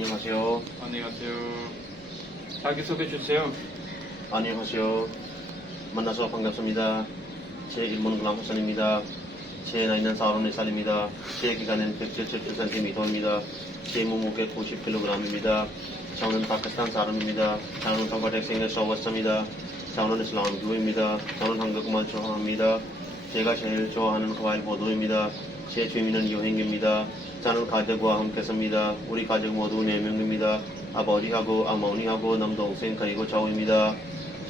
안녕하세요. 안녕하세요. 자기소개 주세요. 안녕하세요. 만나서 반갑습니다. 제 이름은 글람하산입니다. 제 나이는 44살입니다. 제 기간은 177cm입니다. 제 몸무게 90kg입니다. 저는 파키스탄 사람입니다. 저는 동바대생에서 왔습니다. 저는 이슬람교입니다. 저는 한국만 좋아합니다. 제가 제일 좋아하는 과일 보도입니다. 제 취미는 여행입니다. 저는 가족과 함께 삽니다. 우리 가족 모두 4명입니다. 아버지하고 어머니하고 남동생 그리고 저입니다.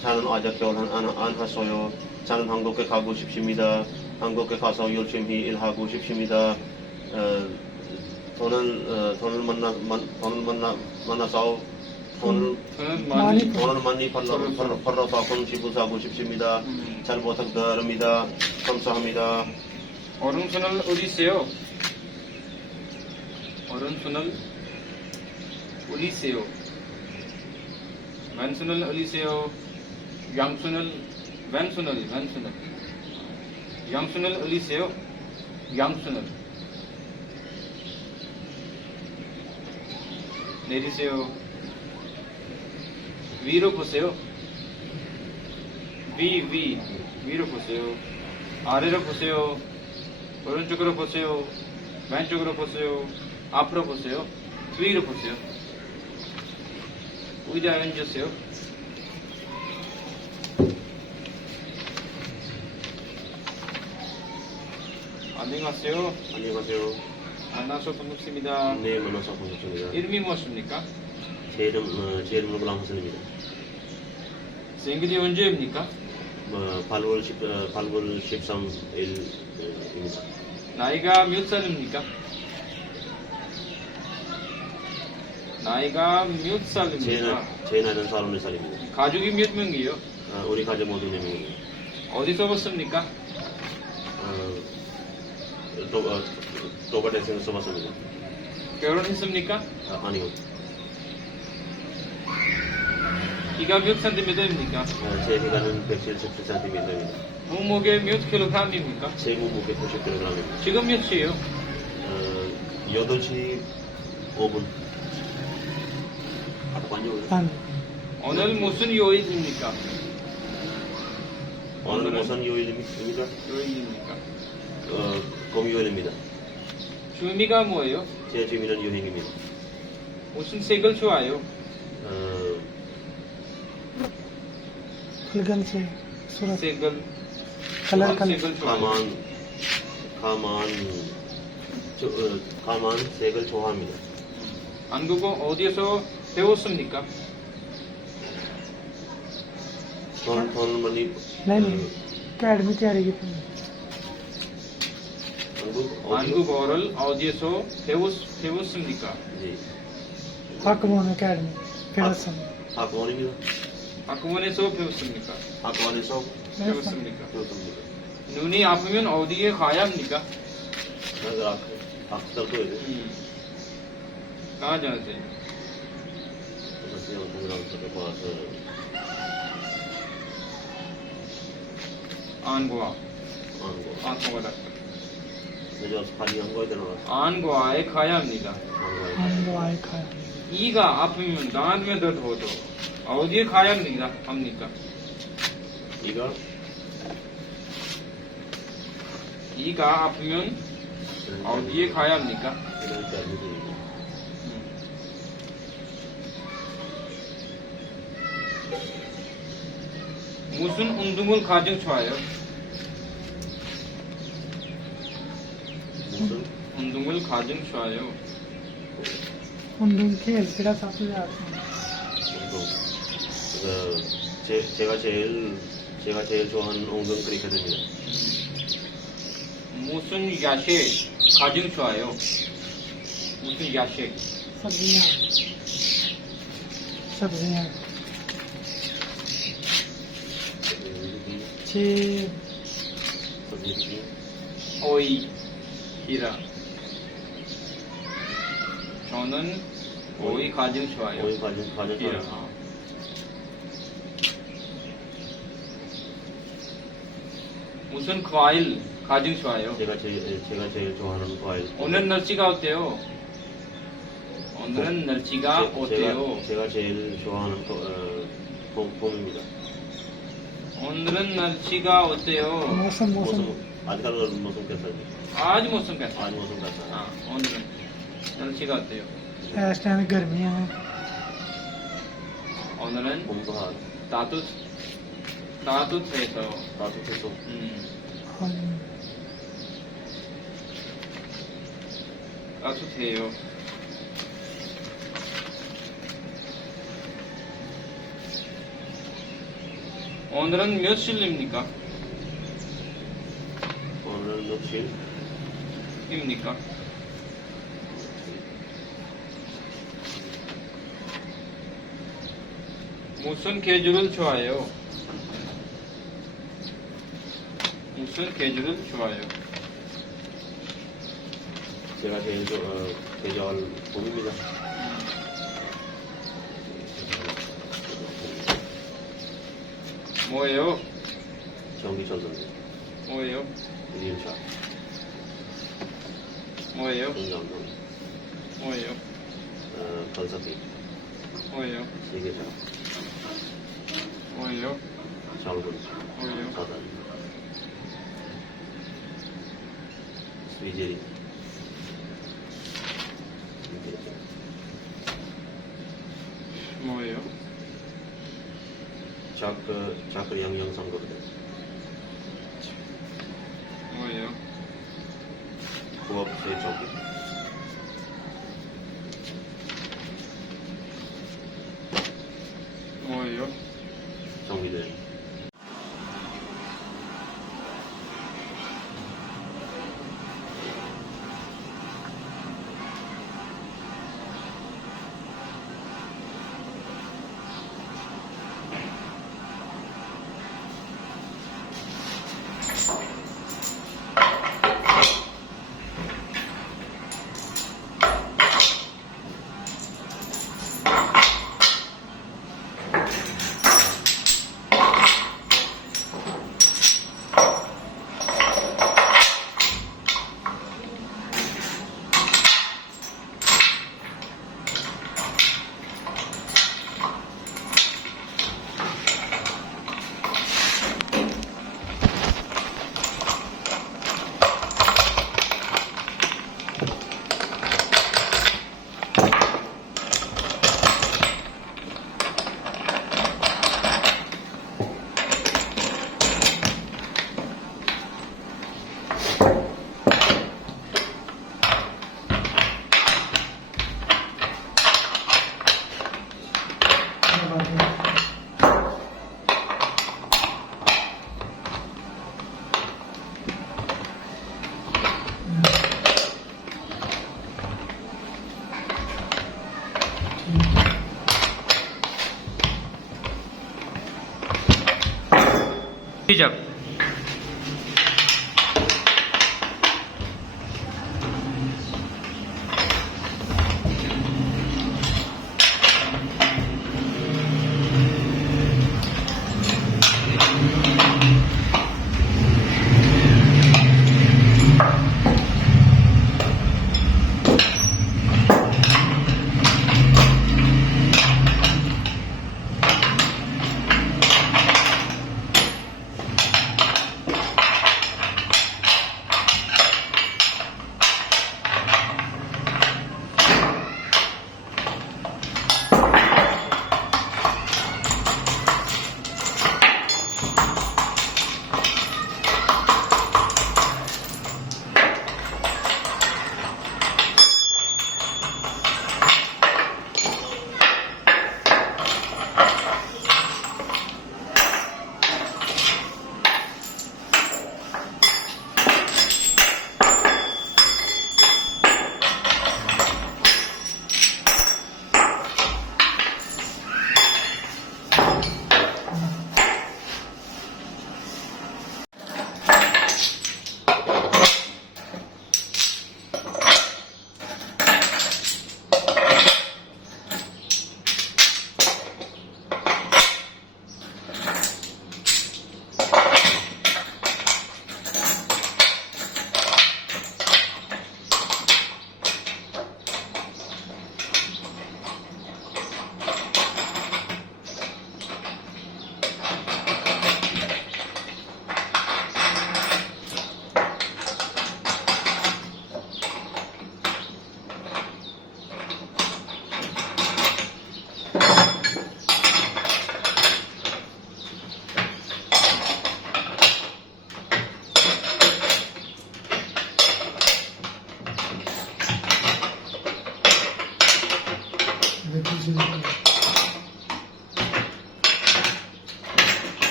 저는 아직 결혼 안 했어요. 저는 한국에 가고 싶습니다. 한국에 가서 열심히 일하고 싶습니다. 돈을 만나서 돈을 많이 벌어서 공시부 사고 싶습니다. 잘 부탁드립니다. 감사합니다. 어른순을 어디 있어요? 어른순을 어디 있어요? 왼순을 어디 있어요? 양순을 왼순을 양순을 어디 있어요? 양순을 내리세요. 위로 보세요. 위로 보세요. 아래로 보세요. 오른쪽으로 보세요. 왼쪽으로 보세요. 앞으로 보세요. 위로 보세요. 의자에 앉으세요. 안녕하세요. 안녕하세요. 만나서 반갑습니다. 네, 만나서 반갑습니다. 이름이 무엇입니까? 제 이름은 글람하산입니다. 생일이 언제입니까? 8월 13일입니다. 나이가 몇 살입니까? 나이가 몇 살입니까? 제 나이는 44살입니다. 가족이 몇 명이에요? 우리 가족 모두 4명입니다. 어디서 봤습니까? 동바대생에서 왔습니다. 결혼했습니까? 아니요. 키가 몇 센티미터입니까? 제 기간은 177cm입니다. 몸무게 몇 킬로그램입니까? 제 몸무게 90kg입니다. 지금 몇 시에요? 8시 5분. 오늘 무슨 요일입니까? 오늘 무슨 요일입니까? 요일입니까? 공휴일입니다. 취미가 뭐예요? 제 취미는 여행입니다. 무슨 색을 좋아해요? फुलगन से सूरत 색을 कलर 무슨 कलर 색을 좋아해요? 가만 색을 좋아합니다. 한국어 어디에서 배웠습니까? 돈을 많이 नहीं नहीं अकेडमी तैयारी की थी 한국어를 어디에서 배웠습니까? 네. हकमोन अकेडमी फेडरसन 학원입니다. 학원에서 배웠습니까? 학원에서 배웠습니까? 배웠습니다. 눈이 아프면 어디에 가야 합니까? 학살도 해야 돼. कहाँ जाना चाहिए? 그래서 영통이랑 저렇게 봐서 आन को 하는 거. आंखों का डॉक्टर 그래서 파리 한 거에 들어가. आन को आए खाया हमने हम आए खाया ई가 아프면 दांत में दर्द हो तो 어디에 가야 합니까? 이가 이가 아프면 어디에 가야 합니까? 이럴 때 알려드리고. 무슨 운동을 가장 좋아해요? 무슨 운동을 가장 좋아해요? उन खेल खेला सबसे ज्यादा 운동. 제가 제일 좋아하는 운동 크리켓입니다. 무슨 야식 가장 좋아해요? 무슨 야식? सब्जियां सब्जियां 치 오이, 히라. 저는 오이 가장 좋아해요. 오이 가진 히라. 좋아요. 무슨 과일 가장 좋아해요? 제가 제일 좋아하는 과일. 오늘 날씨가 어때요? 오늘은 날씨가 어때요? 제가 제일 좋아하는 봄입니다. 오늘은 날씨가 어때요? मौसम आजकल मौसम कैसा है? आज मौसम कैसा आज है? मौसम कैसा है? हाँ 오늘은 날씨가 어때요? इस टाइम गर्मियाँ हैं 오늘은 봄과 따뜻해서 따뜻해서 हम 따뜻해요. 오늘은 몇 시입니까? 오늘 며칠? 입니까? 무슨 계절을 좋아해요? 무슨 계절을 좋아해요? 제가 제일 계절 봄입니다. 뭐예요? 정기철 선생, 뭐예요? 유림차, 뭐예요? 정장동, 뭐예요? 건사비, 뭐예요? 시계차, 뭐예요? 장군, 뭐예요? 사단, 스위제리, 뭐예요? 자크 양양 선거대, 뭐예요? 부업세 조기, 뭐예요? 정비대, 시작.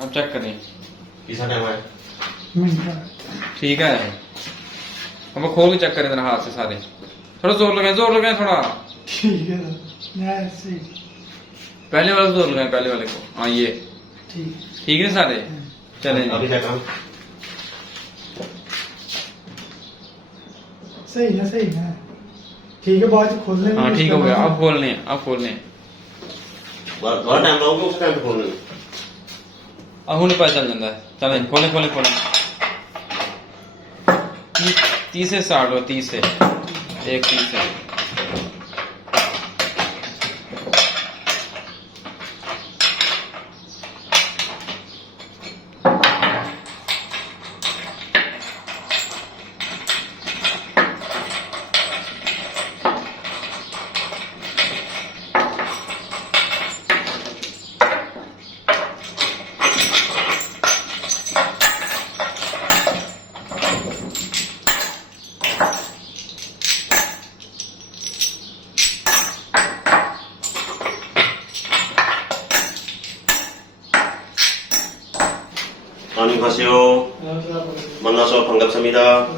अब चेक करें पीसा टाइम है मिनट ठीक है अब खोल के चेक करें तेरे हाथ से सारे थोड़ा जोर लगाए थोड़ा ठीक है मैं ऐसे ही पहले वाले को जोर लगाए पहले वाले को हाँ ये ठीक ठीक है सारे चलें अभी जी क्या काम सही ना ठीक है बाद में खोलने में हाँ ठीक हो गया अब खोलने बड़ा टाइम लाओगे उस टाइम पे खोलने में अब हूं पता चल जाता है चलें खोलें 30 से स्टार्ट हो 30 से एक 30 से 안녕하세요. 만나서 반갑습니다.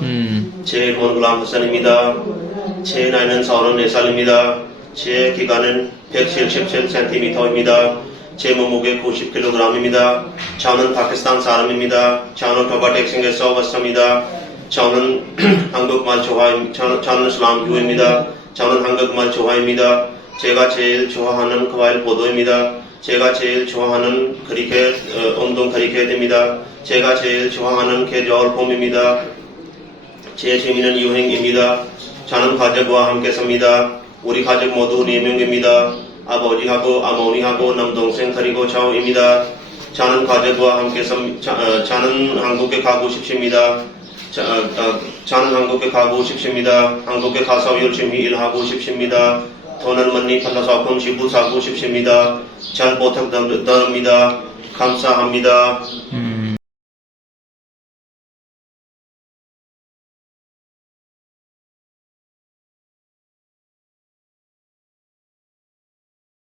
제 이름은 글람 하산입니다. 제 나이는 34살입니다. 제 기간은 177cm입니다. 제 몸무게 90kg입니다. 저는 파키스탄 사람입니다. 저는 터바텍싱에서 왔습니다. 저는 한국말 좋아합니다. 저는 슬람교입니다. 저는 한국말 좋아합니다. 제가 제일 좋아하는 과일 포도입니다. 제가 제일 좋아하는 운동 크리켓입니다. 제가 제일 좋아하는 계절 봄입니다. 제 취미는 여행입니다. 저는 가족과 함께 삽니다. 우리 가족 모두 4명입니다. 아버지하고 어머니하고 남동생 그리고 저입니다. 저는 가족과 함께 저는 한국에 가고 싶습니다. 저는 한국에 가고 싶습니다. 한국에 가서 열심히 일하고 싶습니다. 돈을 많이 벌어서 큰 집을 사고 싶습니다. 잘 부탁드립니다. 감사합니다.